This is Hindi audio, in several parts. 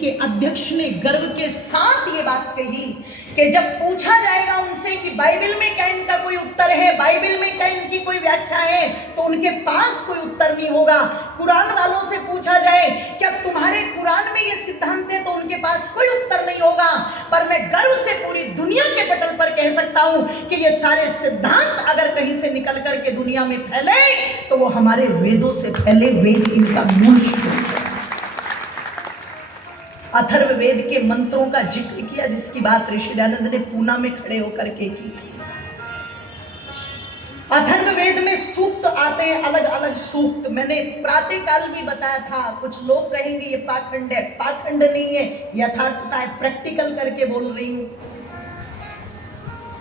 के अध्यक्ष ने गर्व के साथ ये बात कही कि जब पूछा जाएगा उनसे कि बाइबल में क्या इनका कोई उत्तर है, बाइबल में क्या इनकी कोई व्याख्या है, तो उनके पास कोई उत्तर नहीं होगा। कुरान वालों से पूछा जाए क्या तुम्हारे कुरान में ये सिद्धांत है, तो उनके पास कोई उत्तर नहीं होगा। पर मैं गर्व से पूरी दुनिया के पटल पर कह सकता हूं कि ये सारे सिद्धांत अगर कहीं से निकल करके दुनिया में फैले तो वो हमारे वेदों से फैले, वेद इनका मूल स्रोत है। अथर्ववेद के मंत्रों का जिक्र किया जिसकी बात ऋषि दयानंद ने पूना में खड़े होकर के की थी। अथर्ववेद में सूक्त आते हैं, अलग अलग सूक्त। मैंने प्रातः काल भी बताया था, कुछ लोग कहेंगे ये पाखंड है, पाखंड नहीं है, यथार्थता है, प्रैक्टिकल करके बोल रही हूं।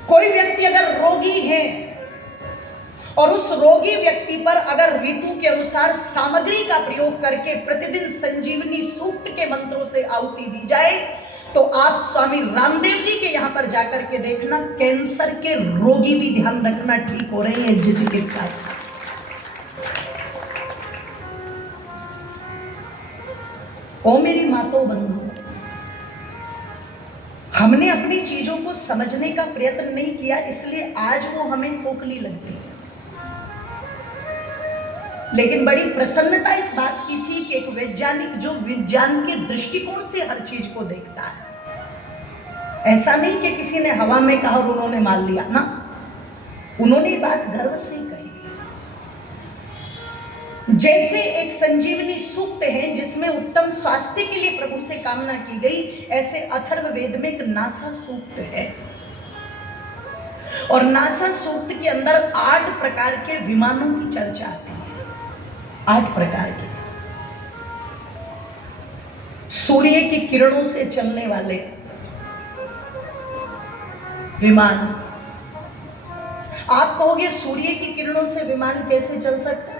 कोई व्यक्ति अगर रोगी है और उस रोगी व्यक्ति पर अगर ऋतु के अनुसार सामग्री का प्रयोग करके प्रतिदिन संजीवनी सूक्त के मंत्रों से आहुति दी जाए तो आप स्वामी रामदेव जी के यहां पर जाकर के देखना, कैंसर के रोगी भी ध्यान रखना ठीक हो रहे हैं चिकित्सा से। ओ मेरी माताओं बंधु, हमने अपनी चीजों को समझने का प्रयत्न नहीं किया, इसलिए आज वो हमें खोखली लगती है। लेकिन बड़ी प्रसन्नता इस बात की थी कि एक वैज्ञानिक जो विज्ञान के दृष्टिकोण से हर चीज को देखता है, ऐसा नहीं कि किसी ने हवा में कहा और उन्होंने मान लिया ना, उन्होंने ये बात गर्व से कही। जैसे एक संजीवनी सूक्त है जिसमें उत्तम स्वास्थ्य के लिए प्रभु से कामना की गई, ऐसे अथर्ववेद में एक नासा सूक्त है और नासा सूक्त के अंदर 8 प्रकार के विमानों की चर्चा आती है। 8 प्रकार के सूर्य की किरणों से चलने वाले विमान। आप कहोगे सूर्य की किरणों से विमान कैसे चल सकता है?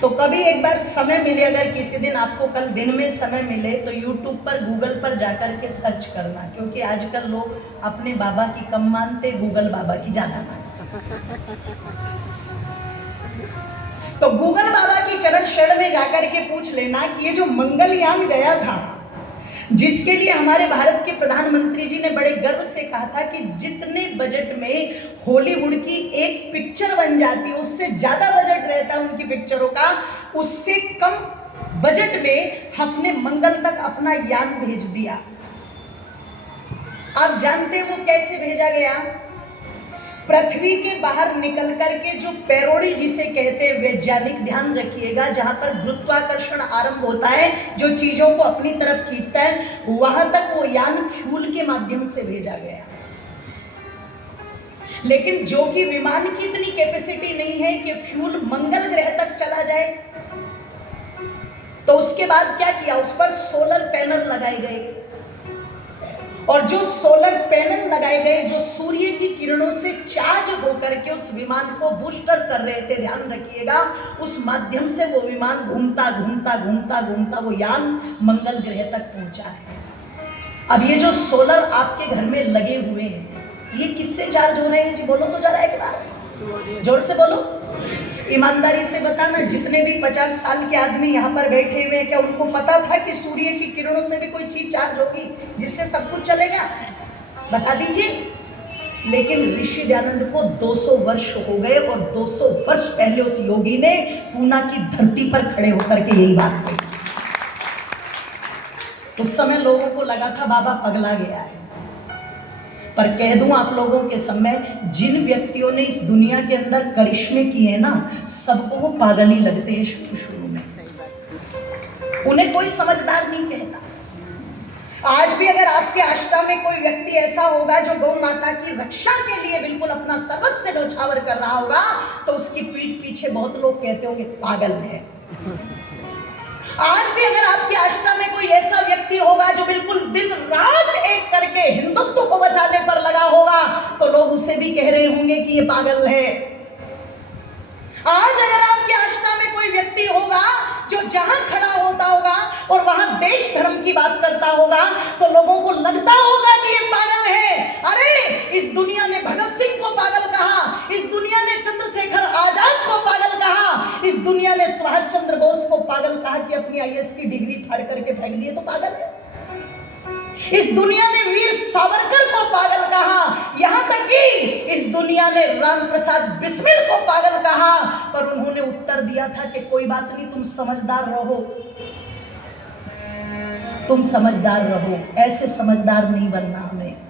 तो कभी एक बार समय मिले, अगर किसी दिन आपको कल दिन में समय मिले तो YouTube पर, गूगल पर जाकर के सर्च करना, क्योंकि आजकल लोग अपने बाबा की कम मानते, गूगल बाबा की ज्यादा मानते। तो गूगल बाबा की चरण शरण में जाकर के पूछ लेना कि ये जो मंगलयान गया था, जिसके लिए हमारे भारत के प्रधानमंत्री जी ने बड़े गर्व से कहा था कि जितने बजट में हॉलीवुड की एक पिक्चर बन जाती है उससे ज्यादा बजट रहता है उनकी पिक्चरों का, उससे कम बजट में हमने मंगल तक अपना यान भेज दिया। आप जानते हैं वो कैसे भेजा गया? पृथ्वी के बाहर निकल करके जो पैरोडी जिसे कहते हैं वैज्ञानिक, ध्यान रखिएगा, जहां पर गुरुत्वाकर्षण आरंभ होता है, जो चीजों को अपनी तरफ खींचता है, वहां तक वो यान फ्यूल के माध्यम से भेजा गया। लेकिन जो कि विमान की इतनी कैपेसिटी नहीं है कि फ्यूल मंगल ग्रह तक चला जाए, तो उसके बाद क्या किया, उस पर सोलर पैनल लगाए गए और जो सोलर पैनल लगाए गए जो सूर्य की किरणों से चार्ज होकर के उस विमान को बूस्टर कर रहे थे, ध्यान रखिएगा, उस माध्यम से वो विमान घूमता घूमता घूमता घूमता वो यान मंगल ग्रह तक पहुंचा है। अब ये जो सोलर आपके घर में लगे हुए हैं, ये किससे चार्ज हो रहे हैं जी? बोलो तो जरा एक बार, जोर से बोलो, ईमानदारी से बताना। जितने भी 50 साल के आदमी यहाँ पर बैठे हुए हैं, क्या उनको पता था कि सूर्य की किरणों से भी कोई चीज चार्ज होगी जिससे सब कुछ चलेगा? बता दीजिए। लेकिन ऋषि दयानंद को 200 वर्ष हो गए और 200 वर्ष पहले उस योगी ने पूना की धरती पर खड़े होकर के यही बात कही। उस समय लोगों को लगा था बाबा पगला गया है, पर कह दूं आप लोगों के समय, जिन व्यक्तियों ने इस दुनिया के अंदर करिश्मे किए ना, सबको वो पागल ही लगते हैं शुरू में। उन्हें कोई समझदार नहीं कहता। आज भी अगर आपके आश्रम में कोई व्यक्ति ऐसा होगा जो गौ माता की रक्षा के लिए बिल्कुल अपना सर्वस्व न्यौछावर कर रहा होगा, तो उसकी पीठ पीछे बहुत लोग कहते होंगे पागल है। आज भी अगर आपके आश्रम में कोई ऐसा व्यक्ति होगा जो बिल्कुल दिन रात एक करके हिंदुत्व को बचाने पर लगा होगा, तो लोग उसे भी कह रहे होंगे कि ये पागल है। आज अगर आपके आश्रम में कोई व्यक्ति होगा जो जहां खड़ा होता होगा और वहां देश धर्म की बात करता होगा तो लोगों को लगता होगा कि ये पागल है। अरे इस दुनिया ने भगत सिंह को पागल कहा, इस दुनिया ने चंद्रशेखर आजाद को पागल कहा, इस दुनिया ने सुभाष चंद्र बोस को पागल कहा कि अपनी आईएएस की डिग्री फाड़ करके फेंक दिए तो पागल है। इस दुनिया ने वीर सावरकर को पागल कहा, यहां तक कि इस दुनिया ने राम प्रसाद बिस्मिल को पागल कहा, पर उन्होंने उत्तर दिया था कि कोई बात नहीं, तुम समझदार रहो, तुम समझदार रहो, ऐसे समझदार नहीं बनना हमें।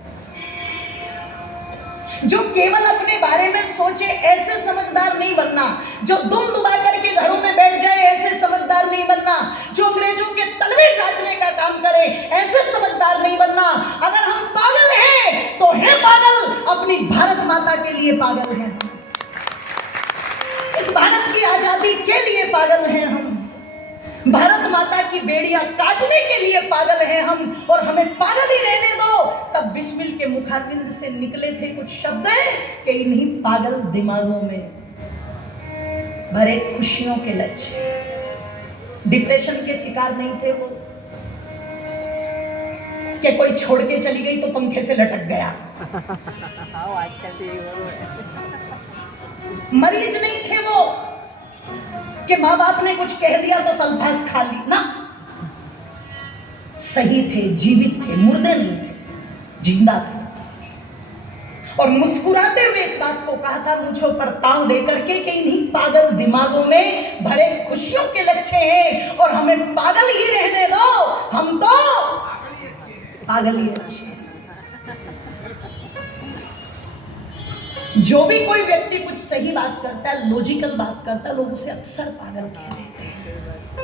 जो केवल अपने बारे में सोचे ऐसे समझदार नहीं बनना, जो दुम दुबा करके घरों में बैठ जाए ऐसे समझदार नहीं बनना, जो अंग्रेजों के तलवे चाटने का काम करे ऐसे समझदार नहीं बनना। अगर हम पागल हैं तो है पागल अपनी भारत माता के लिए पागल हैं, इस भारत की आजादी के लिए पागल हैं हम, भारत माता की बेड़ियां काटने के लिए पागल हैं हम, और हमें पागल ही रहने दो। तब बिस्मिल के मुखातिंद से निकले थे कुछ शब्द कि इन्हीं पागल दिमागों में भरे खुशियों के लक्ष्य। डिप्रेशन के शिकार नहीं थे वो कि कोई छोड़ के चली गई तो पंखे से लटक गया। मरीज नहीं थे वो कि माँ बाप ने कुछ कह दिया तो सल्फास खा ली ना, सही थे, जीवित थे, मुर्दे नहीं थे, जिंदा थे। और मुस्कुराते हुए इस बात को कहा था मुझे पर ताव दे करके कि इन्हीं पागल दिमागों में भरे खुशियों के लक्ष्य हैं और हमें पागल ही रहने दो, हम तो पागल ही अच्छे। जो भी कोई व्यक्ति कुछ सही बात करता है, लॉजिकल बात करता है, लोग उसे अक्सर पागल कह देते हैं।